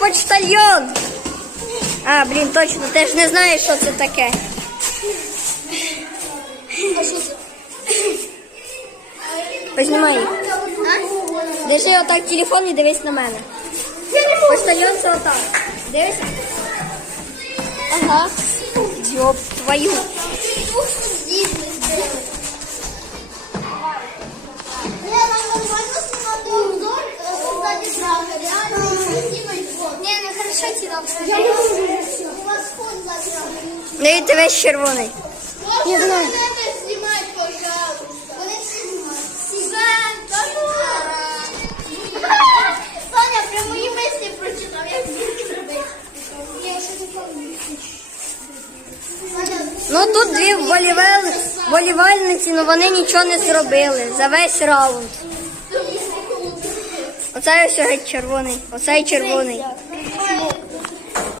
телефон. А, блін, точно, ти ж не знаєш, що це таке. Познімай. Держи отак телефон і дивись на мене. Почтальон це отак. Дивись. Ага. Йоп, твою. Не, ну хорошо тебе. Я не можу. У вас фон закрыл. Ну і ти весь червоний. Я знаю. снимать, пожалуйста. Соня, прямо мої мислі прочитав, як звідки зробити. Я ще не пам'ятаю. Ну тут дві вболівали, вболівальниці, ну вони нічого не зробили за весь раунд. Оцей ось геть червоний, оцей червоний. Thank you.